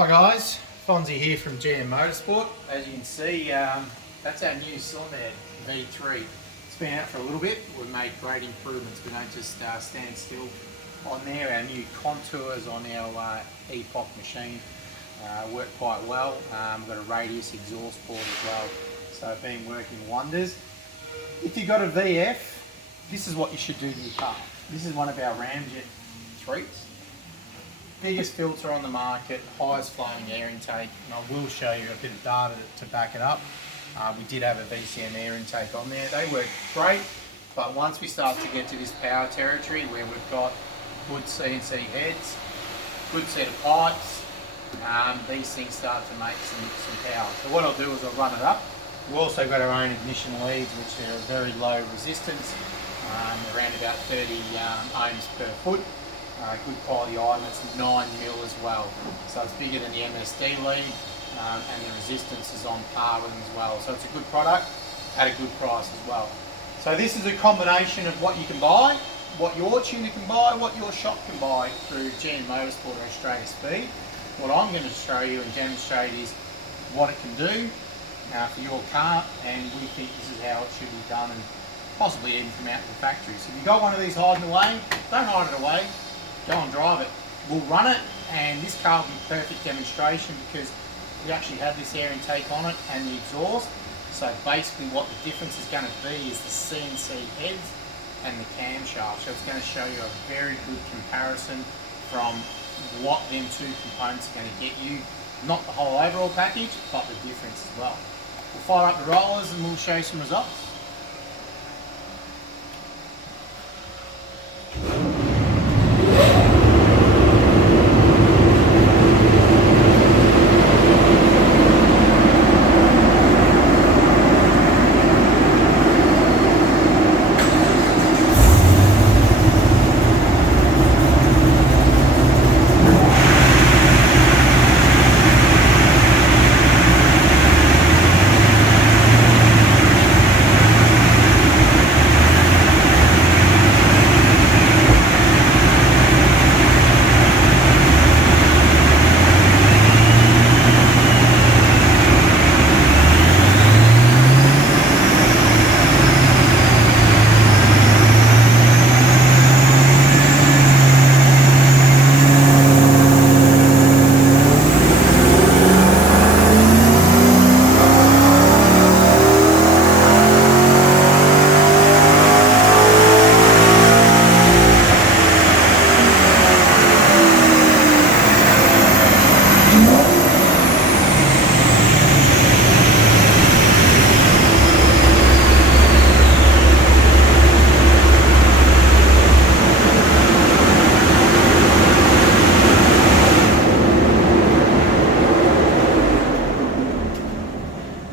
Hi guys, Fonzie here from GM Motorsport. As you can see, that's our new cylinder head, V3. It's been out for a little bit. We've made great improvements. We don't just stand still on there. Our new contours on our Epoch machine work quite well. We've got a radius exhaust port as well, so it's been working wonders. If you've got a VF, this is what you should do to your car. This is one of our Ramjet 3s. Biggest filter on the market, highest flowing air intake, and I will show you a bit of data to back it up. We did have a VCM air intake on there. They work great, but once we start to get to this power territory where we've got good CNC heads, good set of pipes, these things start to make some power. So what I'll do is I'll run it up. We've also got our own ignition leads, which are very low resistance, around about 30 ohms per foot. Good quality item. It's 9mm as well, so it's bigger than the MSD lead, and the resistance is on par with them as well. So it's a good product at a good price as well. So this is a combination of what you can buy, what your tuner can buy, what your shop can buy through GM Motorsport or Australia Speed. What I'm going to show you and demonstrate is what it can do for your car, and we think this is how it should be done, and possibly even come out of the factory. So if you've got one of these hiding away, don't hide it away. Go and drive it. We'll run it, and this car will be a perfect demonstration because we actually have this air intake on it and the exhaust. So basically what the difference is going to be is the CNC heads and the camshaft. So it's going to show you a very good comparison from what them two components are going to get you. Not the whole overall package, but the difference as well. We'll fire up the rollers and we'll show you some results.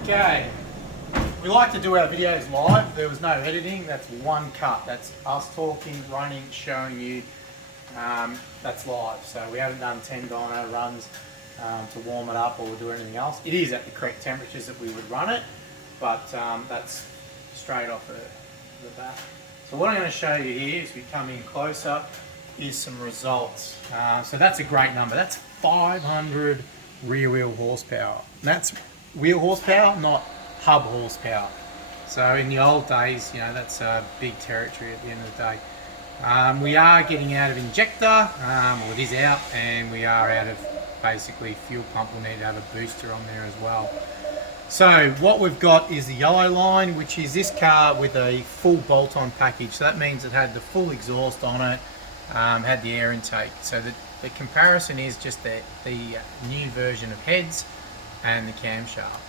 Okay, we like to do our videos live. There was no editing, that's one cut. That's us talking, running, showing you. That's live. So we haven't done 10 dyno runs to warm it up or do anything else. It is at the correct temperatures that we would run it, but that's straight off the bat. So what I'm going to show you here as we come in closer is some results. So that's a great number. That's 500 rear wheel horsepower. That's wheel horsepower, not hub horsepower. So in the old days, you know, that's a big territory at the end of the day. We are getting out of injector, well it is out, and we are out of basically fuel pump. We'll need to have a booster on there as well. So what we've got is the yellow line, which is this car with a full bolt-on package. So that means it had the full exhaust on it, had the air intake. So the comparison is just the new version of heads and the camshaft.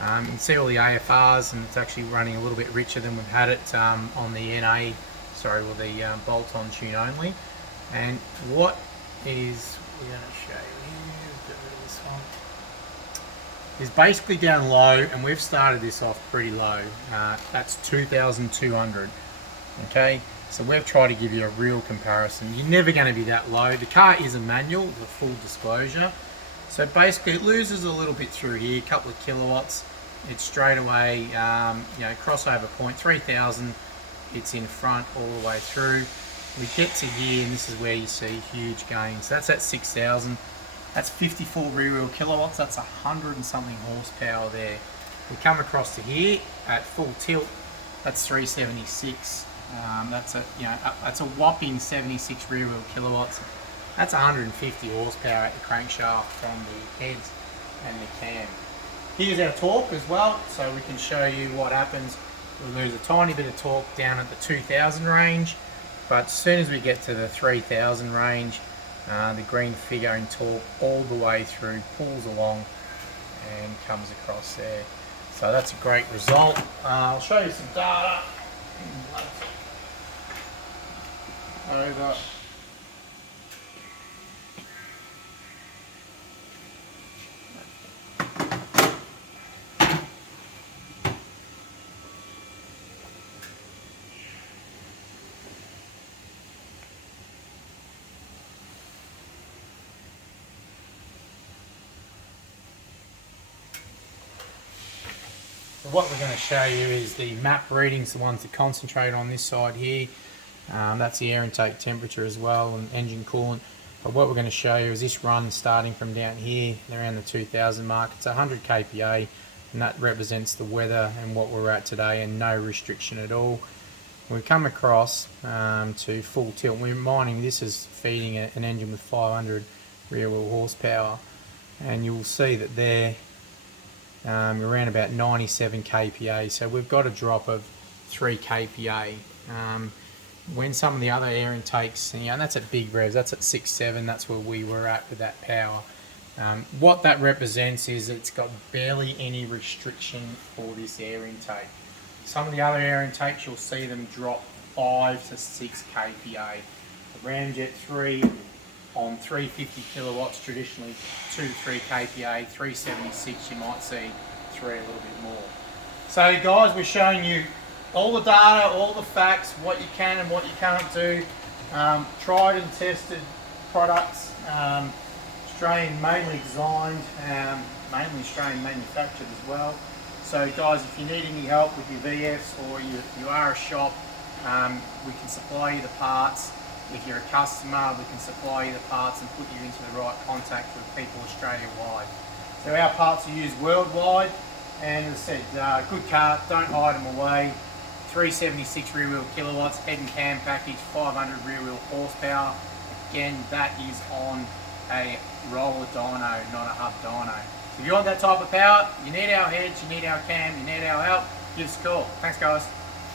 You can see all the AFRs, and it's actually running a little bit richer than we've had it on the NA, sorry, with the bolt-on tune only. And what is, we're going to show you this one, is basically down low, and we've started this off pretty low. That's 2,200. Okay, so we've tried to give you a real comparison. You're never going to be that low. The car is a manual, the full disclosure. So basically it loses a little bit through here, a couple of kilowatts. It's straight away, you know, crossover point, 3,000. It's in front all the way through. We get to here, and this is where you see huge gains. That's at 6,000. That's 54 rear wheel kilowatts. That's 100 and something horsepower there. We come across to here at full tilt. That's 376. That's a whopping 76 rear wheel kilowatts. That's 150 horsepower at the crankshaft from the heads and the cam. Here's our torque as well, so we can show you what happens. We'll lose a tiny bit of torque down at the 2000 range, but as soon as we get to the 3000 range, the green figure in torque all the way through pulls along and comes across there. So that's a great result. I'll show you some data. Over. What we're going to show you is the map readings, the ones to concentrate on this side here. That's the air intake temperature as well and engine coolant. But what we're going to show you is this run starting from down here around the 2000 mark. It's 100 kPa and that represents the weather and what we're at today and no restriction at all. We come across to full tilt. We're mining, this is feeding an engine with 500 rear wheel horsepower, and you'll see that there around about 97 kPa, so we've got a drop of 3 kPa. When some of the other air intakes, and that's at big revs, that's at 6.7, that's where we were at with that power. What that represents is it's got barely any restriction for this air intake. Some of the other air intakes, you'll see them drop 5 to 6 kPa. The Ramjet 3 on 350 kilowatts, traditionally 2 to 3 kPa, 376 you might see 3 a little bit more. So guys, we're showing you all the data, all the facts, what you can and what you can't do. Tried and tested products, Australian mainly designed, mainly Australian manufactured as well. So guys, if you need any help with your VFs or you are a shop, we can supply you the parts. If you're a customer, we can supply you the parts and put you into the right contact with people Australia-wide. So our parts are used worldwide, and as I said, good car, don't hide them away. 376 rear wheel kilowatts, head and cam package, 500 rear wheel horsepower. Again, that is on a roller dyno, not a hub dyno. If you want that type of power, you need our heads, you need our cam, you need our help, give us a call. Thanks guys.